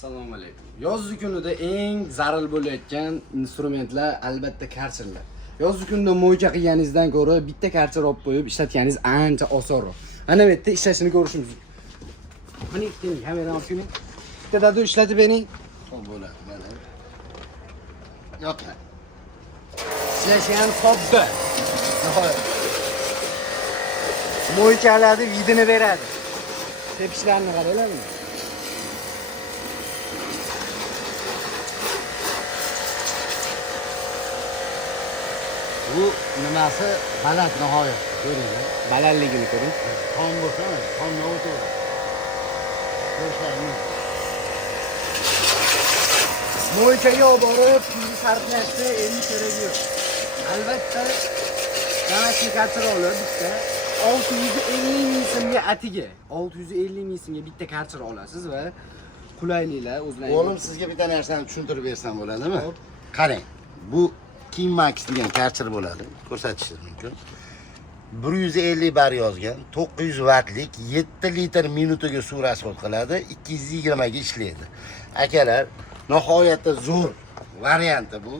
Assalomu alaykum. Yozgi kunida eng zarur bo'layotgan instrumentlar albatta karcherlar. Yozgi kunda mo'yka qilganingizdan ko'ra bitta karcher olib qo'yib ishlatganingiz ancha osonroq. Mana bu yerda ishlashini ko'rishimiz mumkin. Mana keling, kamerani olib keling. Bittadada ishlatib bering. Xo'p bo'ladi, mana. Yo'qmi? Ishlashi ham sodda. Nihoyat. Mo'ykalarni vidini beradi. Tepishlarni qaranglarmi? Bu nimasi baland nihoyat. Ko'ringlar. Balandligini ko'ring. Tom bo'lsa, tomga o'tadi. Ko'rsangmi? Mo'ykaga olib borib, pulni sarflashda endi keragi yo'q. Albatta, damashqiy karcher olib bitta 650 ming so'mga atiga, 650 ming so'mga bitta karcher olasiz va qulayliklar o'zlaringiz. O'g'lim sizga bitta narsani tushuntirib bersam bo'ladimi? Qarang. Bu King Max degan karcher bo'ladi. Ko'rsatishingiz mumkin. 150 bar yozgan, 900 wattlik 7 litr minutiga suv rasxod qiladi, 220 ga ishlaydi. Akalar, nihoyatda zo'r varianti bu.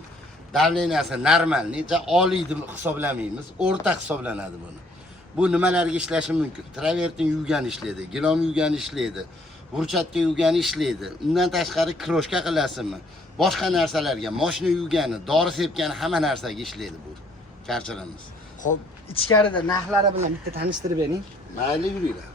Davleniyasi normalniy, oliy deb hisoblamaymiz, o'rta hisoblanadi buni. Bu nimalarga ishlashi mumkin? Travertin yuvgan ishlaydi, gilom yuvgan ishlaydi, burchatga yuvgan ishlaydi. Undan tashqari kroshka qilasizmi? Boshqa narsalarga, mashina yuvgani, dori sepgani hamma narsaga ishlaydi bu karcherimiz. Xo'p, ichkarida narxlari bilan bitta tanishtirib bering. Mayli yuringlar.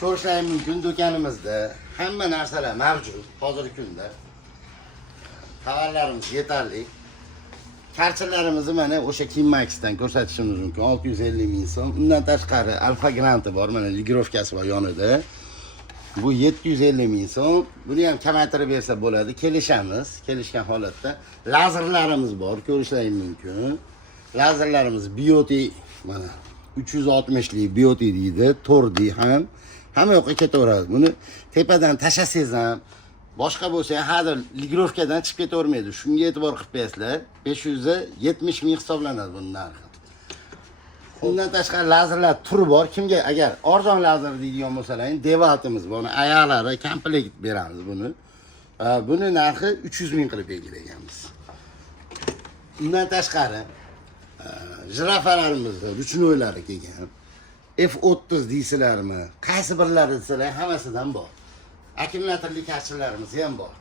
Ko'rishingiz mumkin, do'konimizda hamma narsalar mavjud hozirgi kunda. Tovarlarimiz yetarli. Karcherlarimizni mana o'sha King Max'dan ko'rsatishimiz mumkin. 650 ming so'm. Undan tashqari Alfa Grande bor, mana ligirovkasi bor yonida. Bu 750 ming so'm. Buni ham kamaytirib bersa bo'ladi. Kelishamiz, kelishgan holatda. Lazerlarimiz bor, ko'rishingiz mumkin. Lazerlarimiz Bioti mana 360 lik Bioti deydi, 4D ham. Hamma yoqqa ketaveradi. Buni tepadan tashlasangiz ham, boshqa bo'lsa ham hali ligirovkadan chiqib ketavermaydi. Shunga e'tibor qilib qo'yasizlar. 570 ming hisoblanadi buning narxi. Undan tashqari lazerlar turi bor. Kimga agar arzon lazer deydigan bo'lsalaring, devatimiz bor. Oyoqlari komplekt beramiz buni. Buni narxi 300 ming qilib belgilaganmiz. Undan tashqari jirafalarimizni ruchnoylari kelgan. F30 deysizlarmi? Qaysi birlari desalar hammasidan bor. Akkumulyatorli karcherlarimiz ham bor.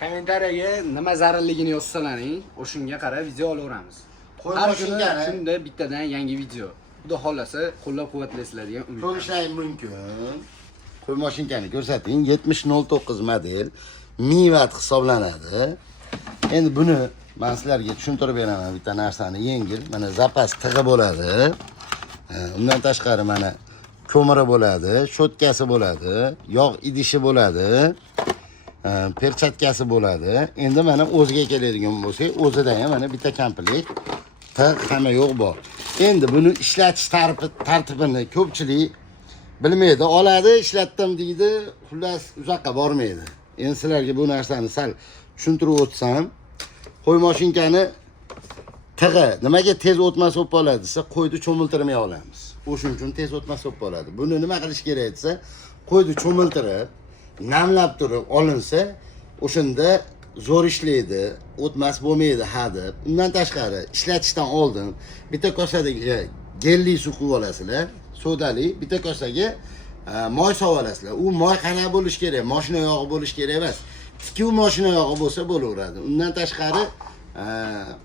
Kommentariyaga nima zararligini yozsalaring, o'shunga qarab video olaveramiz. Har kuni shunda bittadan yangi video. Xudo xolasa qo'llab-quvvatlaysizlar degan umid. Ko'rishingiz mumkin. Qo'y mashinkani ko'rsating. 7009 model 1000 watt hisoblanadi. Endi buni men sizlarga tushuntirib beraman bitta narsani yengil. Mana zapas tig'i bo'ladi. Undan tashqari mana ko'miri bo'ladi, shotkasi bo'ladi, yog' idishi bo'ladi, perchatkasi bo'ladi. Endi mana o'ziga keladigan bo'lsak, o'zida ham mana bitta komplekt tig' hamma yo'q bor. Endi buni ishlatish tartibini ko'pchilik bilmaydi, oladi, ishlatdim deydi, xullas uzoqqa bormaydi. Endi sizlarga bu narsani sal tushuntirib o'tsam, qo'y mashinkani tig'i nimaga tez o'tmas bo'lib qoladi desa, qo'yni cho'miltirmay olamiz. O'shuning uchun tez o'tmas bo'lib qoladi. Buni nima qilish kerak desa, qo'yni cho'miltirib, namlab turib olinsa, o'shunda zo'r ishlaydi, o'tmas bo'lmaydi hadeb. Undan tashqari ishlatishdan oldin bitta kosadagi gelli suv quyib olasizlar, sodali, bitta kosaga moy solib olasizlar. U moy qana bo'lish kerak, mashina yog'i bo'lish kerak emas. Tikuv mashina yog'i bo'lsa bo'laveradi. Undan tashqari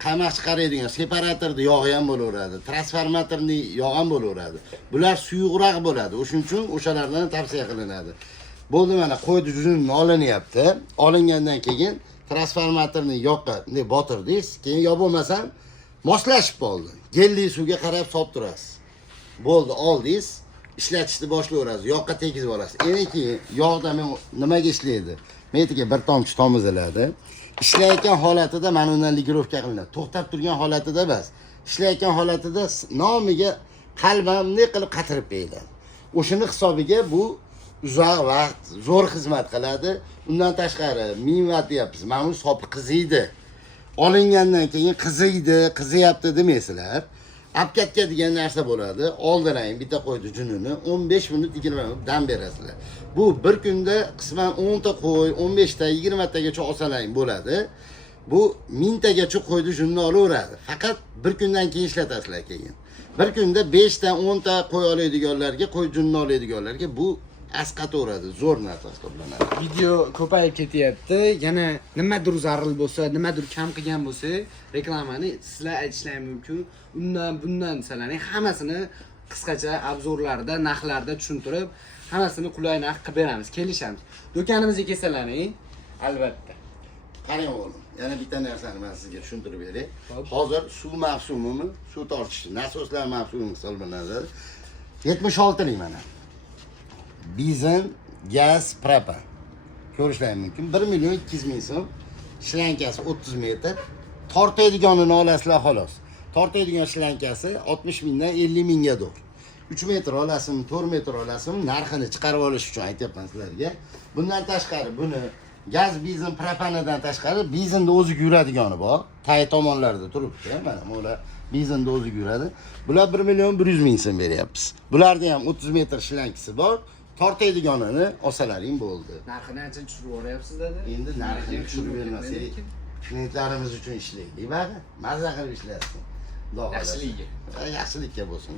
qaymoq chiqaradigan separatorda yog'i ham bo'laveradi, transformatorning yog'i ham bo'laveradi. Bular suyuqroq bo'ladi. O'shuning uchun o'shalardan tavsiya qilinadi. Bo'ldi, mana qo'ydi juzini olinyapti. Olingandan keyin transformatorning yoqqa bunday botirdingiz, keyin yo bo'lmasam moslashib qoldi. Gelli suvga qarab solib turasiz. Bo'ldi, oldingiz, ishlatishni boshlayverasiz, yoqqa tegizib olasiz. Endi keyin yog'da nimaga ishlaydi? Metiga bir tomchi tomiziladi. Ishlayotgan holatida mana undan ligirovka qilinadi. To'xtab turgan holatida emas. Ishlayotgan holatida nomiga qalbamni qilib qatirib qo'yiladi. O'shini hisobiga bu uzoq vaqt zo'r xizmat qiladi. Undan tashqari 1000 watt deyapmiz. Mana bu sopi qiziydi. Olingandan keyin qiziydi, qiziyapti demaysizlar. Apkatka degan narsa bo'ladi. Oldirang bitta qo'ydi junini 15 minut 20 minut dam berasizlar. Bu bir kunda qisman 10 ta qo'y, 15 ta, 20 tagacha olsalaring bo'ladi. Bu 1000 tagacha qo'ydi junini olaveradi. Faqat bir kundan keyin ishlatasizlar keyin. Bir kunda 5 ta, 10 ta qo'y oladiganlarga, qo'y junini oladiganlarga bu asqataveradi, zo'r narsa hisoblanadi. Video ko'payib ketyapti. Yana nimadir zaril bo'lsa, nimadir kam qilgan bo'lsa, reklamani sizlar aytishlaring mumkin. Undan bundan desalaring hammasini qisqacha obzorlarda, narxlarda tushuntirib, hammasini qulay narx qilib beramiz, kelishamiz. Do'konimizga kelsalaring, albatta. Qarang o'g'lim, yana bitta narsani men sizga tushuntirib beray. Hop. Hozir suv mavsumimi, suv tortishni, nasoslar mavsumi hisoblanadi. 76 lik mana. Bizin gaz propan. Ko'rishlaring mumkin. 1 million 200 ming so'm. Shlankasi 30 metr. Tortadiganini olasizlar xolos. Tortadigan shlankasi 60 mingdan 50 minggadir. 3 metr olasizmi, 4 metr olasizmi, narxini chiqarib olish uchun aytyapman sizlarga. Bundan tashqari buni gaz bizin propanidan tashqari bizinda o'zi yuradigani bor. Tay tomonlarda turibdi, mana bular bizinda o'zi yuradi. Bular 1 million 100 ming so'm beryapmiz. Bularda ham 30 metr shlankasi bor. Tortadiganini olsalaring bo'ldi. Narxini ancha tushirib yuboryapsiz dedi. Endi narxini tushirib bermasak, klientlarimiz uchun ishlaylik, bari maza qilib ishlatsin. Xudo xohlasa. Yaxshiligiga. Yaxshilikka bo'lsin.